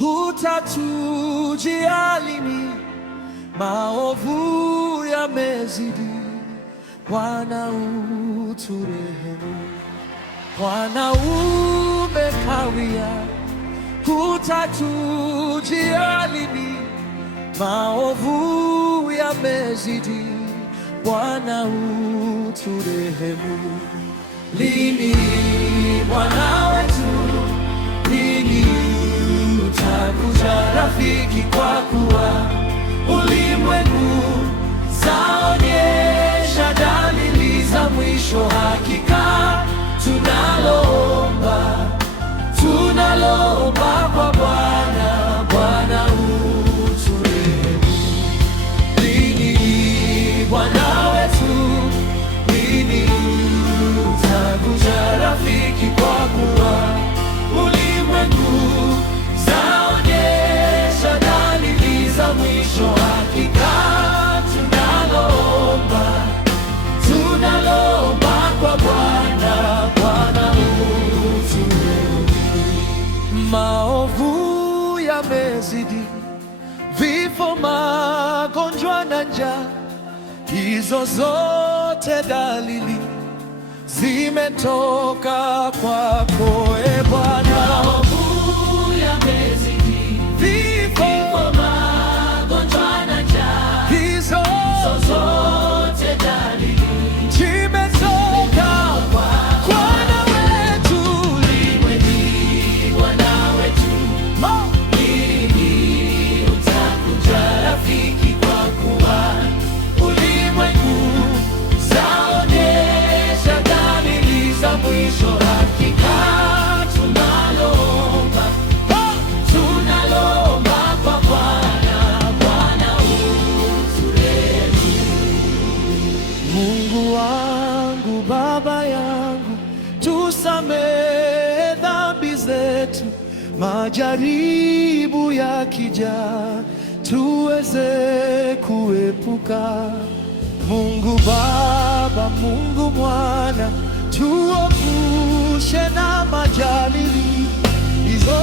utatujia lini? Maovu yamezidi, Bwana uturehemu. Bwana umekawia, utatujia lini? Maovu yamezidi, Bwana uturehemu. Lini Bwana wetu, lini utakuja rafiki? Kwa kuwa ulimwengu zaonyesha dalili za mwisho. Hakika tunaloomba kwa Bwana, Bwana uturehemu. Lini Bwana wetu, lini utakuja rafiki? Kwa kuwa ulimwengu zaonyesha dalili za mwisho. Hakika tunaloomba kwa Bwana, Bwana uturehemu. Maovu yamezidi, vifo, magonjwa na njaa, hizo zote dalili zimetoka kwako, e Bwana. Maovu yamezidi, vifo, magonjwa na njaa, hizo zote dalili zimetoka kwako, Bwana wetu. Lini Bwana wetu, lini utakuja rafiki? Kwa kuwa ulimwengu zaonyesha dalili za mwisho. Hakika tunaloomba kwa Bwana, Bwana uturehemu. Mungu wangu, Baba yangu, tusamehe dhambi zetu, majaribu yakija tuweze kuepuka. Mungu Baba, Mungu Mwana, tuepushe na majaribu hizo.